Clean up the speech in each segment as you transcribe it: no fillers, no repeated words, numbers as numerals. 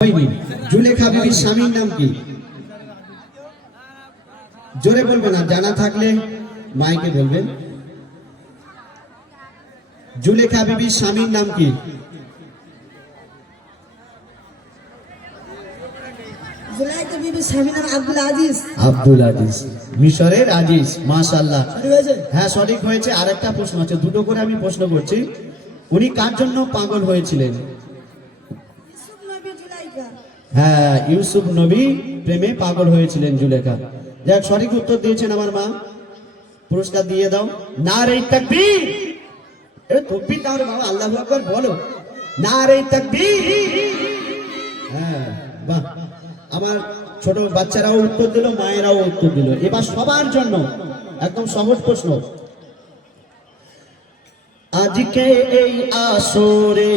जुलेखा बीबीर स्वामीर नाम की जोरे बोलबेन ना जाना थाकले माइके बोलबेन। जुलेखा बीबीर स्वामीर नाम की जुलेखा बीबीर स्वामीर नाम আব্দুল আজিজ। আব্দুল আজিজ মিশরের আজিজ মাশাআল্লাহ। হ্যাঁ সঠিক হয়েছে। আরেকটা প্রশ্ন আছে, দুটো করে আমি প্রশ্ন করছি। উনি কার জন্য পাগল হয়েছিলেন? হ্যাঁ ইউসুফ নবী প্রেমে পাগল হয়েছিলেন জুলেখা। যাক সঠিক উত্তর দিয়েছেন আমার মা, পুরস্কার দিয়ে দাও। নারে তাকবীর, এ তাকবীর দাও রে বাবা, আল্লাহু আকবার বলো, নারে তাকবীর। হ্যাঁ বাহ, আমার ছোট বাচ্চারাও উত্তর দিল, মায়েরাও উত্তর দিল। এবার সবার জন্য একদম সহজ প্রশ্ন। আজকে এই আসরে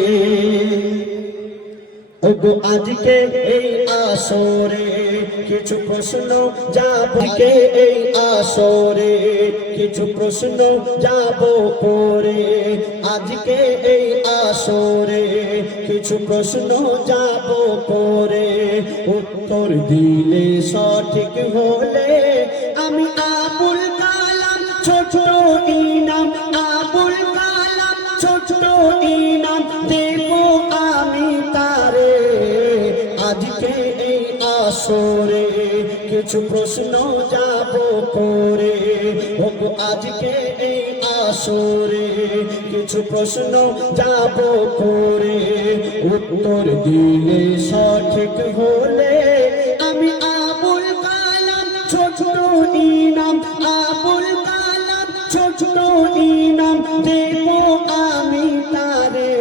ওগো আজকে এই আসরে কিছু প্রশ্ন যাব, এই আসরে কিছু প্রশ্ন যাব করে, আজকে এই আসরে কিছু প্রশ্ন যাব করে, উত্তর দিলে সঠিক হলে আমি আবুল কালাম ছোট ইনাম, আবুল কালাম ছোট ইনাম দেব আমি তারে। আজকে এই আসরে কিছু প্রশ্ন যাব করে, ওগো আজকে এই আসরে কিছু প্রশ্ন যাব করে, উত্তর দিলে সঠিক হলে আমি আবুল কালাম ছোট ইনাম, আবুল কালাম ছোট ইনাম দেব আমি তারে।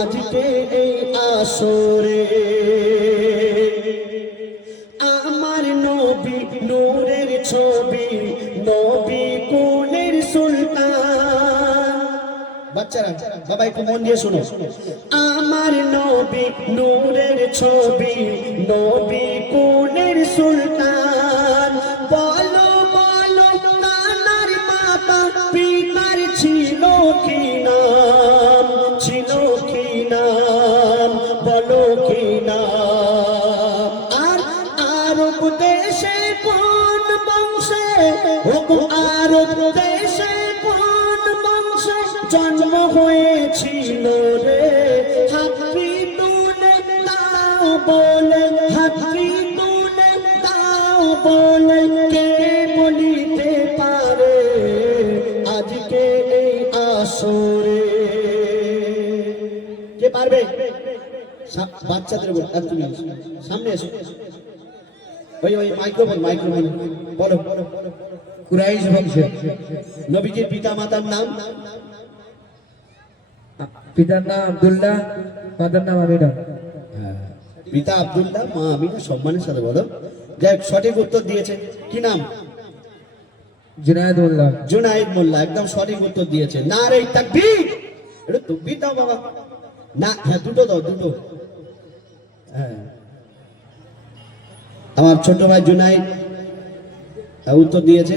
আজকে এই আসরে আমার নবী নূরের ছবি, নবী কুলের সুলতান। বাচ্চারা বাবা একটু মন দিয়ে শোনো। আমার নবী নূরের ছবি, নবী কুলের সুলতান। বলো বলো নানার বাবা পিতার ছিল কি নাম, ছিল কি নাম, বলো কি নাম। আর আরব দেশে কোন বংশে, ওগো আরব দেশে কোন বংশে জন্ম হয়েছিল রে, হাতটি তুলে দাও বলে, হাতটি তুলে দাও বলে কে বলিতে পারে। আজকে এই আসরে কে পারবে? বাচ্চাদের বল, তুমি সামনে এসো। ওই ওই মাইক্রোফোন মাইক্রোফোন বলো। কুরাইশ বংশের নবীজির পিতা মাতার নাম? পিতার নাম আব্দুল্লাহ, মাতার নাম আমিনা। পিতা আব্দুল্লাহ, মা আমিনা। সম্মানের সাথে বলো। যাই সঠিক উত্তর দিয়েছে। কি নাম? জুনায়েদ মোল্লা। জুনায়েদ মোল্লা একদম সঠিক উত্তর দিয়েছে। নারে তাকবীর, এটা তাকবীর দাও বাবা। না হ্যাঁ দুটো দাও, দুটো। হ্যাঁ আমার ছোট ভাই জুনায়েদ উত্তর দিয়েছে।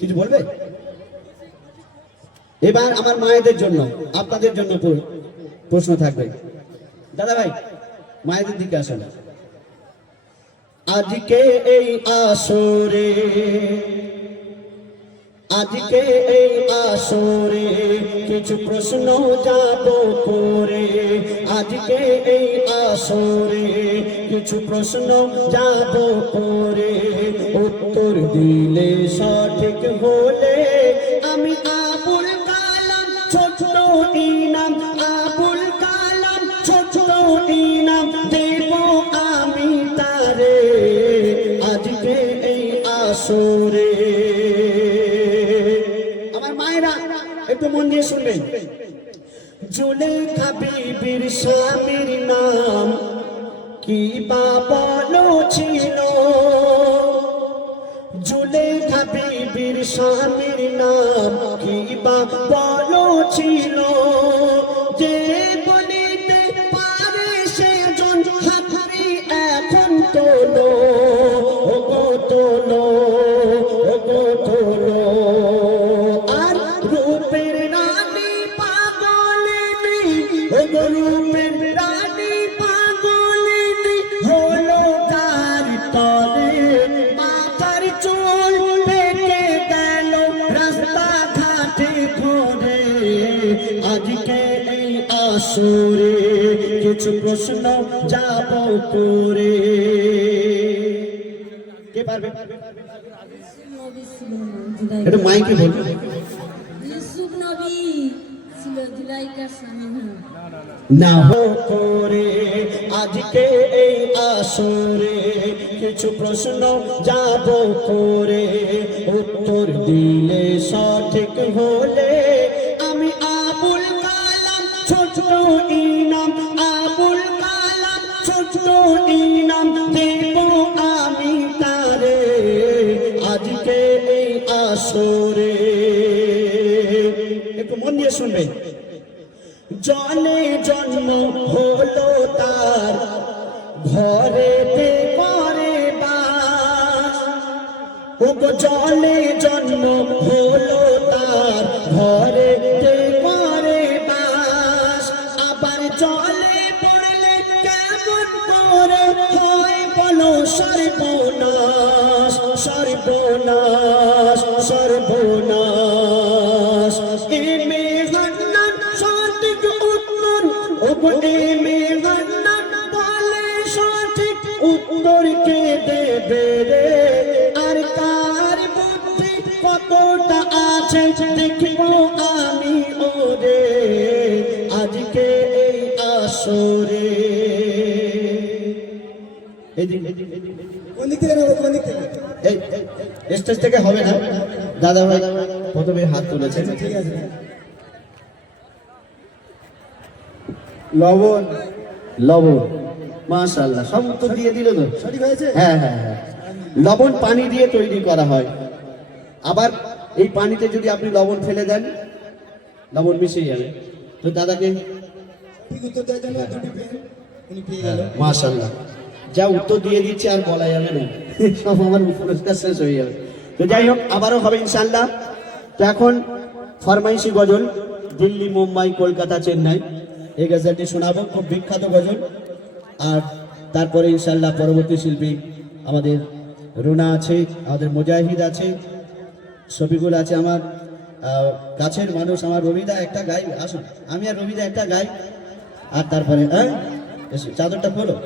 কিছু বলবে? এবার আমার মায়েদের জন্য, আপনাদের জন্য প্রশ্ন থাকবে। দাদা ভাই মায়েদের দিকে আসলে। আজকে এই আসরে, আজকে এই আসরে কিছু প্রশ্ন যাব করে, আজকে এই আসরে কিছু প্রশ্ন যাব করে, উত্তর দিলে সঠিক হলে আমি আবুল কালাম ছোট ইনাম, আবুল কালাম ছোট ইনাম দেব আমি তারে। আজকে এই আসরে আমার মায়েরা একটু মন দিয়ে শুনবেন। জুলেখা বিবির স্বামীর নাম কি বা বলো ছিল? জুলেখা বিবির স্বামীর নাম কি বা বলো ছিল? যে বলিতে পারে সে জন হাতরি এখন তোলো, ওগো তোলো, ওগো তোলো। আর রূপের রানী পাগলিনী, ওগো রূপের রানী পাগলিনী আসরে কিছু প্রশ্ন যাব করে। কে পারবে? নবী ছিল না, জুলাইকা। একটু মাইকে বলুন। ইউসুফ নবী ছিল জুলাইকার স্বামী না। না হো করে আজকে এই আসরে কিছু প্রশ্ন যাব করে, উত্তর দিলে সঠিক হলে আমি আবুল কালাম ছোট ইনাম, আবুল কালাম ছোট ইনাম দেব আমি তারে আজকে এই আসরে। একটু মন দিয়ে শুনবেন। জনে জন্ম হলো তার, ঘরেতে করে বাস। ওগো জনে জন্ম হলো তার, ঘরেতে করে বাস। আবার জলে পড়লে কেমন করে হয় বলো সর্বনাশ, সর্বনাশ, সর্বনাশ। এমে হান্নান সঠিক উত্তর, ওগো এমে হান্নান বলে সঠিক উত্তর কে দেবে রে? আর কার বুদ্ধি কতটা আছে দেখবো আমি ওরে আজকে এই আসরে। কোন দিক থেকে নেবো, কোন দিক থেকে? এই স্টেজ থেকে হবে না, দাদা ভাই প্রথমে হাত তুলেছেন। ঠিক আছে। লবণ, লবণ, মাশাআল্লাহ, সব উত্তর দিয়ে দিল তো। সঠিক হয়েছে? হ্যাঁ হ্যাঁ হ্যাঁ, লবণ পানি দিয়ে তৈরি করা হয়। আবার এই পানিতে যদি আপনি লবণ ফেলে দেন, লবণ মিশে যাবে। তো দাদাকে ঠিক উত্তর দেওয়ার জন্য দুটি পেন উনি পেয়ে গেল। মাশাআল্লাহ, যা উত্তর দিয়ে দিচ্ছে আর বলা যাবে না, সব আমার পুরস্কার শেষ হয়ে যাবে। তো যাই হোক, আবারও হবে ইনশাআল্লাহ। তো এখন ফরমাইশি গজল, দিল্লি, মুম্বাই, কলকাতা, চেন্নাই, এই গজলটি শোনাবো, খুব বিখ্যাত গজল। আর তারপরে ইনশাআল্লাহ পরবর্তী শিল্পী আমাদের রুনা আছে, আমাদের মুজাহিদ আছে, শফিকুল আছে, আমার কাছের মানুষ আমার রবিদা একটা গাই। আসুন, আমি আর রবিদা একটা গাই। আর তারপরে চাদরটা খোলো।